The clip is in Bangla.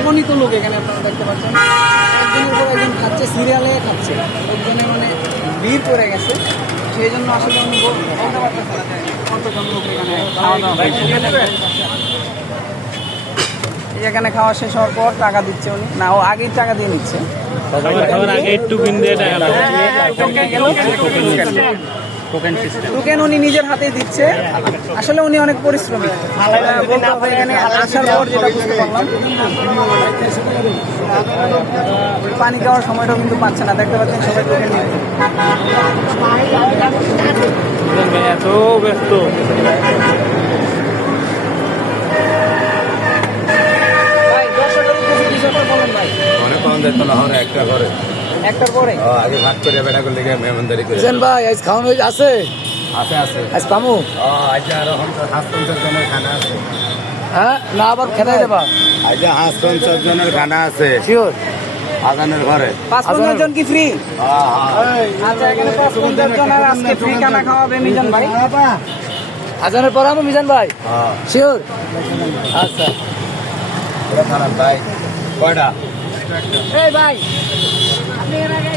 অগণিত লোক এখানে আপনারা দেখতে পাচ্ছেন, একজনের পর একজন খাচ্ছে, সিরিয়ালে খাচ্ছে, লোকজনে মানে ভিড় পড়ে গেছে। সেই জন্য আসলে আমি বলতে পারতেছি না যে কতজন লোক এখানে খাওয়া দাওয়া হয়। এখানে খাওয়া শেষ হওয়ার পর টাকা দিচ্ছে উনি, না ও আগেই টাকা দিয়ে নিচ্ছে। টোকেন উনি নিজের হাতে দিচ্ছে। আসলে উনি অনেক পরিশ্রমী, বলতে হবে এখানে আসার পর যেটা বুঝতে পারলাম। পানি খাওয়ার সময়টাও কিন্তু পাচ্ছে না, দেখতে পাচ্ছেন সবাই টোকেন নিয়ে এত ব্যস্ত। একটার পরে আগে ভাগ করে বেটা করলে মেহমানদারি করে ভাই আজ খাওয়ানো আছে আছে আছে আজ পামু আজ আরো হাঁস 50 জনের খানা আছে। হ্যাঁ না আবার খেতে দেবা আজ হাঁস 50 জনের খানা আছে শিওর আজানের ঘরে ৫-৫ জন কি ফ্রি? আচ্ছা এখানে ৫-৫ জন আর আজকে ফ্রি খানা খাওয়াবে মিজান ভাই। আজানের পর আমি মিজান ভাই শিওর। আচ্ছা খারাপ ভাই কয়টা এই ভাই আপনি এর আগে